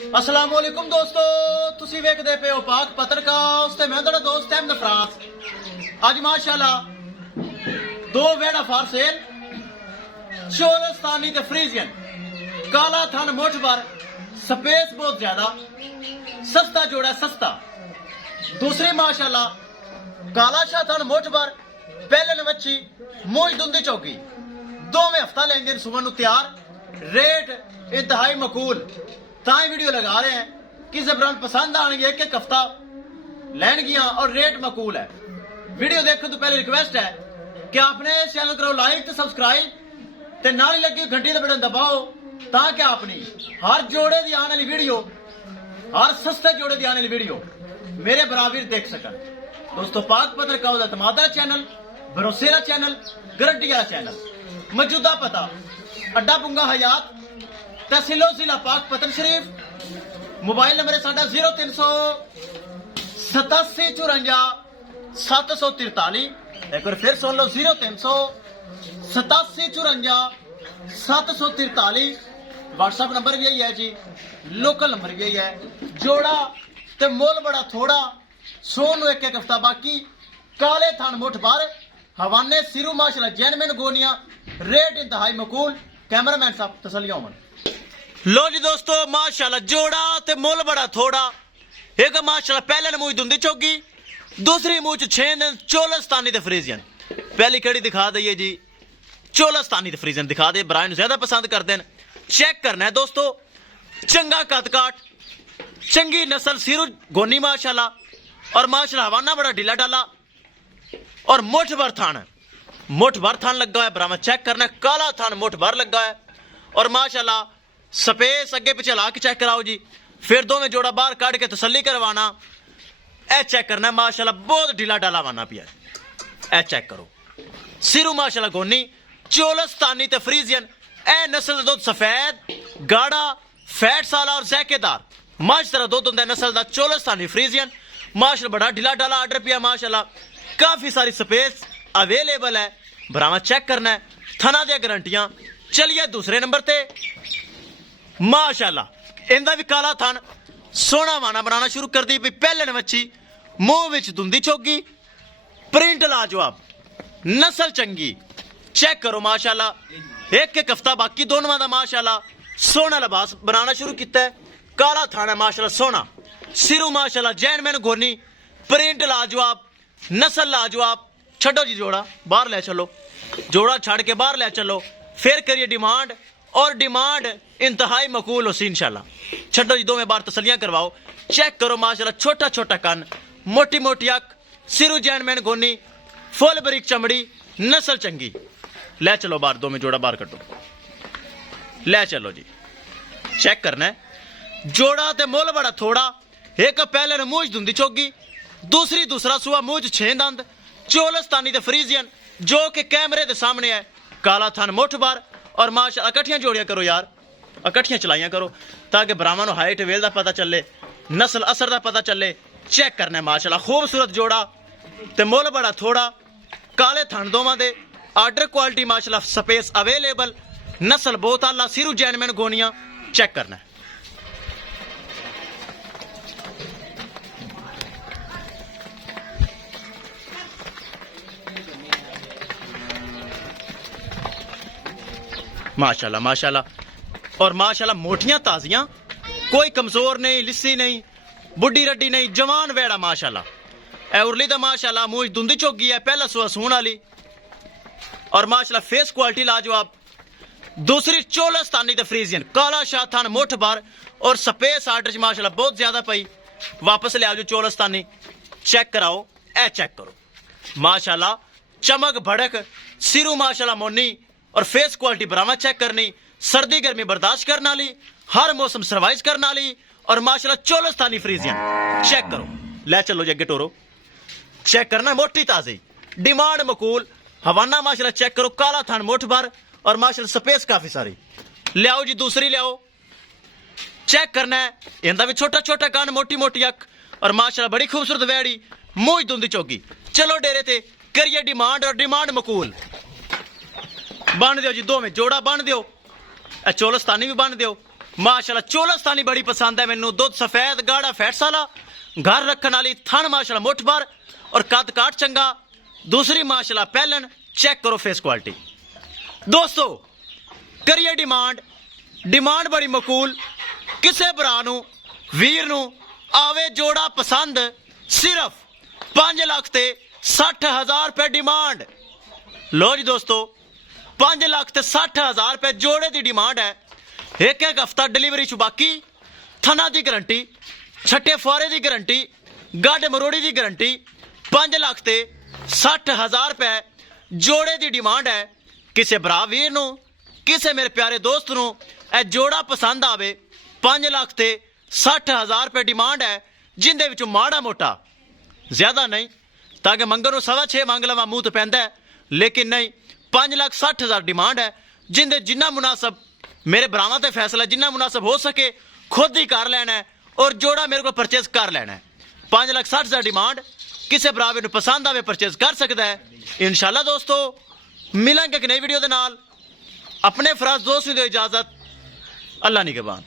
अस्सलाम वालेकुम दोस्तों, तुसी वेखदे पे हो पाक पत्रकास्ट ते मैं तुहाडा दोस्त अहमद फराज। अज माशाल्लाह दो वेड़ा फॉर सेल, चोलस्तानी ते फ्रीजियन, काला थन मुठ भर, स्पेस बहुत ज्यादा, सस्ता जोड़ा सस्ता। दूसरी माशाल्लाह काला शाह थन मुठ भर, पहले बच्ची मोज दुंदी चौकी, दोवें हफ्ता लेंगे सुबह तैयार, रेट इंतहाई मकूल। ताई वीडियो लगा रहे हैं कि जबरन पसंद आएंगे, एक एक हफ्ता लैन गया और रेट मकूल है। वीडियो देखने तो पहले रिक्वेस्ट है कि आपने इस चैनल करो लाइक तो सब्सक्राइब ते नाल लगी घंटी का बटन दबाओ ताकि अपनी हर जोड़े की आने वाली वीडियो, हर सस्ते जोड़े की आने वाली वीडियो मेरे बराबर देख सकन। दोस्तों पाक पत्रकार का तमादा चैनल, भरोसेरा चैनल, गारंटी वाला चैनल। मौजूदा पता अड्डा पुंगा हयात, तहसीलो जिला पाक पतन शरीफ। मोबाइल नंबर है साडा 0387 54 743। एक बार फिर सुन लो 0387 54 743। व्हाट्सएप नंबर भी यही है जी, लोकल नंबर भी यही है। जोड़ा ते मोल बड़ा थोड़ा, सोनू एक एक हफ्ता बाकी, काले थान मुठ भर, हवाने सिरू माशाल्लाह जैनमैन गोनिया, रेट इंतहाई मकूल। कैमरामैन साहब तसल्ली होमन। लो जी दोस्तों माशाल्लाह जोड़ा ते मोल बड़ा थोड़ा। एक माशाल्लाह पहले मूछ धुंदी चौकी, दूसरी मूछ 6 दिन चोलस्तानी ते फ्रीजियन। पहली कड़ी दिखा दईए जी, चोलस्तानी ते फ्रीजियन दिखा दे, ब्राइन ज्यादा पसंद करते हैं। चेक करना है दोस्तों, चंगा कद काट, चंगी नस्ल सिरू गोनी माशाल्लाह, और माशाल्लाह हवाना बड़ा ढीला डाला और मुठ भर थान, मुठ भर थान लगा है। बरामद चेक करना है, काला थान मुठ भर लगा है और माशाल्लाह स्पेस अगे पिछे ला के चेक कराओ जी। फिर दो में जोड़ा बाहर काट के तसल्ली करवाना। ए चेक करना है माशाल्लाह बहुत ढीला डाला वाना पिया। ए चेक करो, सिरू माशाल्लाह गोनी, चोलस्तानी ते फ्रीजियन। ए नस्ल का दुध सफेद गाढ़ा, फैट साला और जैकेदार माश तरह दुध होंगे नस्ल का चोलस्तानी फ्रीजियन। माशाल्लाह बड़ा ढीला डाला आर्डर पिया माशाल्लाह, काफी सारी स्पेस अवेलेबल है। बरामद चेक करना है, थना दिया गारंटियां। चलिए दूसरे नंबर ते माशाल्लाह इंदा भी काला थन, सोना वाना बनाना शुरू कर दी। पहले मच्छी मुंह विच धुंदी चौकी, प्रिंट लाजवाब, नस्ल चंगी। चेक करो माशाल्लाह एक एक हफ्ता बाकी, दोनों का माशाल्लाह सोना लिबास बनाना शुरू किया है। काला थाना माशाल्लाह सोना, सिरू माशाल्लाह जैनमैन गोनी, प्रिंट लाजवाब, नस्ल लाजवाब। छो जी जोड़ा बाहर ले चलो, जोड़ा छड़ के बाहर ले चलो, फिर करिए डिमांड, और डिमांड इंतहाई मकूल हो सी इंशाल्लाह। छो जी दो में बार तसलियां करवाओ। चेक करो माशाल्लाह छोटा छोटा कन, मोटी मोटी अख, सिरू जैनमैन गोनी, फुल बरीक चमड़ी, नस्ल चंगी। ले चलो बाहर, दो में जोड़ा बाहर कटो, ले चलो जी। चेक करना है, जोड़ा ते मोल बड़ा थोड़ा। एक पहले मूछ धुंदी चौकी, दूसरी दूसरा सुआ मूछ 6 दंद, चोलस्तानी ते फ्रीजियन जो कि कैमरे के सामने है। काला थान मुठ भर और माशाल्लाह इकट्ठियां जोड़ियां करो यार, इकट्ठियां चलाइयां करो ताकि ब्राह्मण को हाइट वेल का पता चले, नस्ल असर का पता चले। चेक करना है माशाल्लाह खूबसूरत जोड़ा ते मोल बड़ा थोड़ा, काले थान दोवां दे, आर्डर क्वालिटी माशाल्लाह स्पेस अवेलेबल, नस्ल बहुत आला, सिरू जैनमैन गोनियां। चेक करना है, माशाल्लाह माशाल्लाह। और माशाल्लाह मोटियां ताजियां, कोई कमजोर नहीं, लिस्सी नहीं, बुढ़ी रड्डी नहीं, जवान वेड़ा माशाल्लाह। ए उरली तो माशाल्लाह मूछ धुंदी चौकी है, पहला सुआ सून वाली, और माशाल्लाह फेस क्वालिटी लाजवाब। दूसरी चोलस्तानी ते फ्रीजियन, काला शाह थान मुठ भर और स्पेस आर्डर माशाल्लाह बहुत ज्यादा पई। वापस ले आओ जो चोलस्तानी, चेक कराओ। ए चेक करो माशाल्लाह चमक भड़क, सिरू माशाल्लाह मोनी, और फेस क्वालिटी बरामद चेक करनी, सर्दी गर्मी बर्दाश्त करने वाली, हर मौसम सर्वाइव करने वाली, और माशाल्लाह चोलस्तानी फ्रीजियन। चेक करो, ले चलो जी अगे टोरो। चेक करना मोटी ताजी, डिमांड मकूल, हवाना माशाल्लाह चेक करो, काला थान मुठ भर और माशाल्लाह स्पेस काफी सारी। ले आओ जी दूसरी ले आओ। चेक करना है, इनका भी छोटा छोटा कान, मोटी मोटी अख, और माशाल्लाह बड़ी खूबसूरत वैड़ी, मूछ धुंदी चौकी। चलो डेरे ते करिए डिमांड, और डिमांड मकूल। बन दो जी, दो में जोड़ा बन दो, चोलस्तानी भी बन दो, माशाल्लाह चोलस्तानी बड़ी पसंद है मैनू। दुध सफेद गाढ़ा फैट्स वाला, घर रखने वाली, थन माशाल्लाह मुठ भर और कद काट चंगा। दूसरी माशाल्लाह पहलन, चेक करो फेस क्वालिटी। दोस्तों करिए डिमांड बड़ी मकूल। किसे भरा नू वीर नू आवे जोड़ा पसंद, सिर्फ 5 लाख ते 60,000 रुपए डिमांड। लो जी दोस्तों 5 लाख ते 60,000 रुपए जोड़े की डिमांड है। एक हफ्ता डिलीवरी च बाकी, थना की गारंटी, छट्टे फुआरे की गारंटी, गड्ड मरोड़ी की गारंटी। 5 लाख ते 60,000 रुपए जोड़े की डिमांड है। किसे भरा वीर नू, किसे मेरे प्यारे दोस्त नू ए जोड़ा पसंद आवे, 5 लाख ते 60,000 रुपए डिमांड है। जिंदे विचों माड़ा मोटा ज्यादा नहीं, ताकि मंगन नू 6.25 मंग लवा मूँह तो पैंदा है, लेकिन नहीं 5,60,000 डिमांड है। जिंदे जिन्ना मुनासब मेरे भरावां ते फैसला, जिन्ना मुनासब हो सके खुद ही कर लेना है और जोड़ा मेरे को परचेज कर लेना है। 5,60,000 डिमांड। किसे भरावे नू पसंद आवे परचेज कर सकता है। इंशाल्लाह दोस्तों मिलेंगे एक नई वीडियो दे नाल। अपने फराज दोस्त नू दो इजाजत। अल्लाह निगहबान।